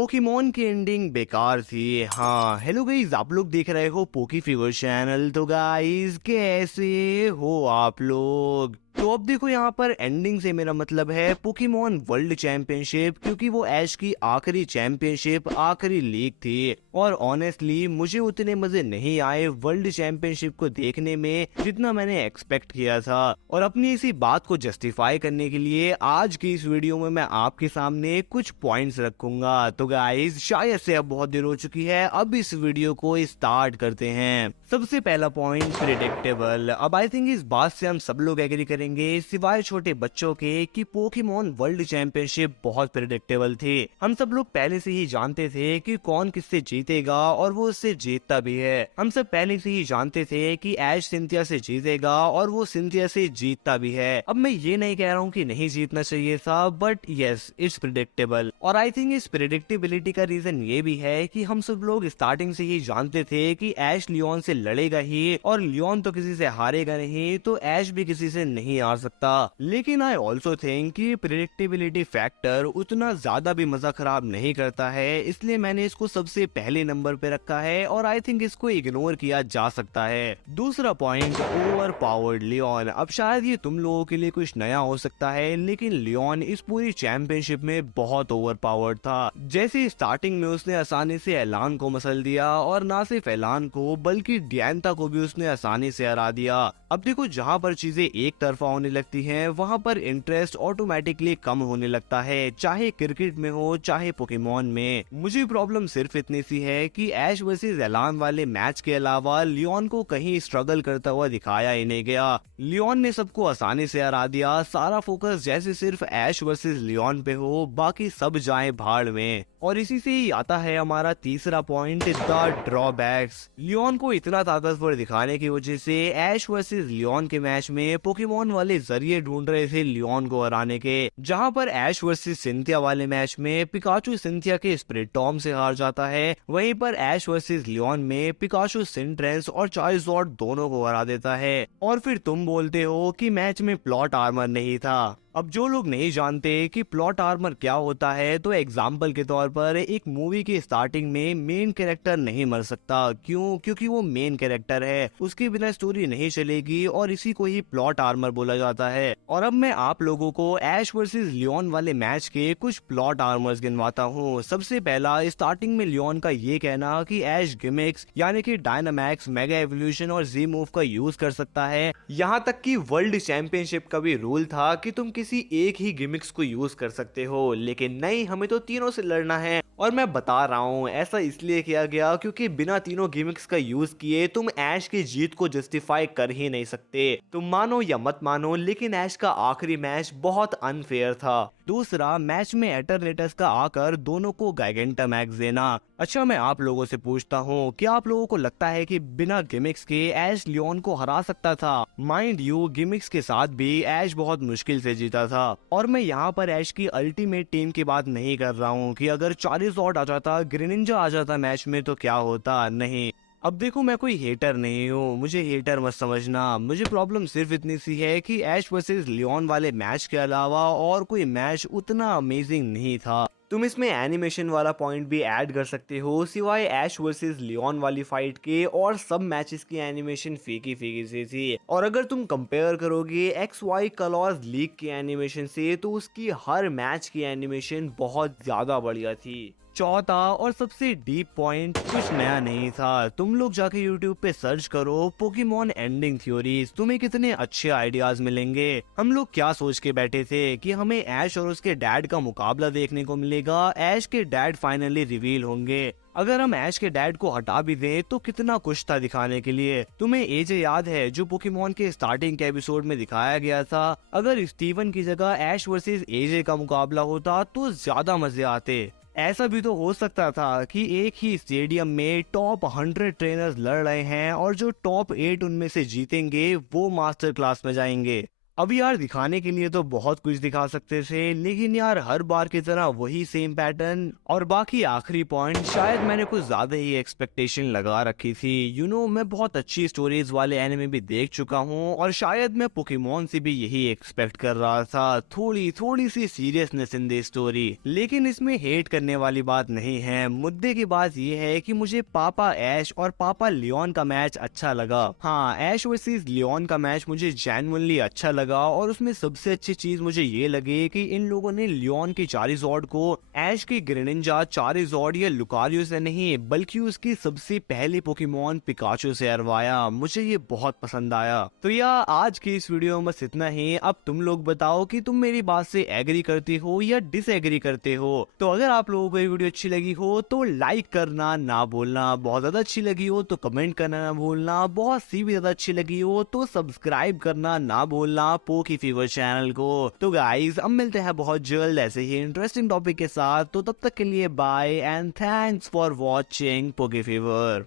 Pokemon की ending बेकार थी। हाँ हेलो गाइस, आप लोग देख रहे हो पोकी फिगर चैनल। तो गाइस कैसे हो आप लोग? तो अब देखो, यहाँ पर एंडिंग से मेरा मतलब है पोकेमॉन वर्ल्ड चैंपियनशिप, क्योंकि वो ऐश की आखिरी चैंपियनशिप, आखिरी लीग थी। और ऑनेस्टली मुझे उतने मजे नहीं आए वर्ल्ड चैंपियनशिप को देखने में जितना मैंने एक्सपेक्ट किया था। और अपनी इसी बात को जस्टिफाई करने के लिए आज की इस वीडियो में मैं आपके सामने कुछ पॉइंट्स रखूंगा। तो गाइस शायद से अब बहुत देर हो चुकी है, अब इस वीडियो को स्टार्ट करते हैं। सबसे पहला पॉइंट, प्रिडिक्टेबल। अब आई थिंक इस बात से हम सब लोग एग्री करेंगे सिवाय छोटे बच्चों के कि पोकेमॉन वर्ल्ड चैंपियनशिप बहुत प्रिडिक्टेबल थी। हम सब लोग पहले से ही जानते थे कि कौन किससे जीतेगा और वो उससे जीतता भी है। हम सब पहले से ही जानते थे कि ऐश सिंथिया से जीतेगा और वो सिंथिया से जीतता भी है। अब मैं ये नहीं कह रहा हूँ कि नहीं जीतना चाहिए था, बट यस इट्स प्रिडिक्टेबल। और आई थिंक इस प्रिडिक्टेबिलिटी का रीजन ये भी है कि हम सब लोग स्टार्टिंग से ही जानते थे कि ऐश लियोन से लड़ेगा ही, और लियोन तो किसी से हारेगा नहीं, तो ऐश भी किसी से नहीं हार सकता। लेकिन आई ऑल्सो थिंक कि प्रिडिक्टेबिलिटी फैक्टर उतना ज्यादा भी मजा खराब नहीं करता है, इसलिए मैंने इसको सबसे पहले नंबर पे रखा है और आई थिंक इसको इग्नोर किया जा सकता है। दूसरा पॉइंट, ओवर पावर्ड लियोन। अब शायद ये तुम लोगों के लिए कुछ नया हो सकता है, लेकिन लियोन इस पूरी चैंपियनशिप में बहुत ओवर पावर्ड था। जैसे स्टार्टिंग में उसने आसानी से एलान को मसल दिया, और ना सिर्फ एलान को बल्कि डियांता को भी उसने आसानी से हरा दिया। अब देखो, जहाँ पर चीजें एक तरफा होने लगती हैं, वहाँ पर इंटरेस्ट ऑटोमेटिकली कम होने लगता है, चाहे क्रिकेट में हो चाहे पोकेमॉन में। मुझे प्रॉब्लम सिर्फ इतनी सी है कि ऐश वर्सेस एलान वाले मैच के अलावा लियोन को कहीं स्ट्रगल करता हुआ दिखाया ही नहीं गया। लियोन ने सबको आसानी से हरा दिया, सारा फोकस जैसे सिर्फ ऐश वर्सेस लियोन पे हो, बाकी सब जाए भाड़ में। और इसी से ही आता है हमारा तीसरा पॉइंट, द ड्रॉबैक्स। लियोन को इतना ताकतवर दिखाने की वजह से ऐश वर्सेस लियोन के मैच में पोकेमॉन वाले जरिए ढूंढ रहे थे लियोन को हराने के। जहां पर ऐश वर्सेस सिंथिया वाले मैच में पिकाचू सिंथिया के स्प्रिटॉर्म से हार जाता है, वहीं पर ऐश वर्सेस लियोन में पिकाचू सिंट्रेंस और चार्जर्ड दोनों को हरा देता है। और फिर तुम बोलते हो कि मैच में प्लॉट आर्मर नहीं था। अब जो लोग नहीं जानते कि प्लॉट आर्मर क्या होता है, तो एग्जाम्पल के तौर पर एक मूवी की स्टार्टिंग में मेन कैरेक्टर नहीं मर सकता। क्यों? क्योंकि वो मेन कैरेक्टर है, उसके बिना स्टोरी नहीं चलेगी, और इसी को ही प्लॉट आर्मर बोला जाता है। और अब मैं आप लोगों को ऐश वर्सेस लियोन वाले मैच के कुछ प्लॉट आर्मर्स गिनवाता हूँ। सबसे पहला, स्टार्टिंग में लियोन का ये कहना कि ऐश गिमिक्स यानी कि डायनामैक्स, मेगा एवोल्यूशन और जी मूव का यूज कर सकता है। यहाँ तक कि वर्ल्ड चैंपियनशिप का भी रूल था कि तुम किसी एक ही गिमिक्स को यूज कर सकते हो, लेकिन नहीं, हमें तो तीनों से लड़ना है। और मैं बता रहा हूँ ऐसा इसलिए किया गया क्योंकि बिना तीनों गिमिक्स का यूज किए तुम ऐश की जीत को जस्टिफाई कर ही नहीं सकते। तुम मानो या मत मानो, लेकिन ऐश का आखिरी मैच बहुत अनफेयर था। दूसरा, मैच में एटरनेटस का आकर दोनों को गाइगेंटामैक्स देना। अच्छा, मैं आप लोगों से पूछता हूँ, क्या आप लोगों को लगता है कि बिना गिमिक्स के ऐश लियोन को हरा सकता था? माइंड यू, गिमिक्स के साथ भी ऐश बहुत मुश्किल से जीता था। और मैं यहाँ पर ऐश की अल्टीमेट टीम की बात नहीं कर रहा हूँ कि अगर चारिज़ॉर्ड आ जाता, ग्रेनिंजा आ जाता मैच में तो क्या होता। नहीं, अब देखो, मैं कोई हेटर नहीं हूँ, मुझे हेटर मत समझना। मुझे प्रॉब्लम सिर्फ इतनी सी है कि ऐश वर्सेस लियोन वाले मैच के अलावा और कोई मैच उतना अमेजिंग नहीं था। तुम इसमें एनिमेशन वाला पॉइंट भी ऐड कर सकते हो, सिवाय ऐश वर्सेस लियोन वाली फाइट के, और सब मैचेस की एनिमेशन फीकी फीकी सी थी। और अगर तुम कंपेयर करोगे XY कलर्स लीग की एनिमेशन से, तो उसकी हर मैच की एनिमेशन बहुत ज्यादा बढ़िया थी। चौथा और सबसे डीप पॉइंट, कुछ नया नहीं था। तुम लोग जाके YouTube पे सर्च करो पोकेमॉन एंडिंग थ्योरीज, तुम्हें कितने अच्छे आइडियाज मिलेंगे। हम लोग क्या सोच के बैठे थे कि हमें ऐश और उसके डैड का मुकाबला देखने को मिलेगा, ऐश के डैड फाइनली रिवील होंगे। अगर हम ऐश के डैड को हटा भी दें तो कितना कुछ था दिखाने के लिए। तुम्हें एजे याद है जो पोकेमॉन के स्टार्टिंग के एपिसोड में दिखाया गया था? अगर स्टीवन की जगह ऐश वर्सेस एजे का मुकाबला होता तो ज्यादा मजे आते। ऐसा भी तो हो सकता था कि एक ही स्टेडियम में टॉप 100 ट्रेनर्स लड़ रहे हैं, और जो टॉप 8 उनमें से जीतेंगे वो मास्टर क्लास में जाएंगे। अब यार दिखाने के लिए तो बहुत कुछ दिखा सकते थे, लेकिन यार हर बार की तरह वही सेम पैटर्न। और बाकी आखिरी पॉइंट, शायद मैंने कुछ ज्यादा ही एक्सपेक्टेशन लगा रखी थी। मैं बहुत अच्छी स्टोरीज वाले एनिमे भी देख चुका हूँ, और शायद मैं पोकेमोन से भी यही एक्सपेक्ट कर रहा था, थोड़ी थोड़ी सी सीरियसनेस इन दी स्टोरी। लेकिन इसमें हेट करने वाली बात नहीं है। मुद्दे की बात यह है कि मुझे पापा ऐश और पापा लियोन का मैच अच्छा लगा। हाँ, ऐश वर्सेस लियोन का मैच मुझे जेन्युइनली अच्छा लगा, और उसमें सबसे अच्छी चीज मुझे ये लगी कि इन लोगों ने लियोन की चारिजोर्ड को ऐश की ग्रेनिंजा चारिजोर्ड या लुकारियो से नहीं, बल्कि उसकी सबसे पहले पोकेमोन पिकाचू से हरवाया। मुझे ये बहुत पसंद आया। तो यार आज की इस वीडियो में बस इतना ही। अब तुम लोग बताओ कि तुम मेरी बात से एग्री करते हो या डिसएग्री करते हो। तो अगर आप लोगों को ये वीडियो अच्छी लगी हो तो लाइक करना ना भूलना, बहुत ज्यादा अच्छी लगी हो तो कमेंट करना ना भूलना, बहुत सी भी ज्यादा अच्छी लगी हो तो सब्सक्राइब करना ना भूलना पोकी फीवर चैनल को। तो गाइस अब मिलते हैं बहुत जल्द ऐसे ही इंटरेस्टिंग टॉपिक के साथ। तो तब तक के लिए bye and thanks for watching pokey fever.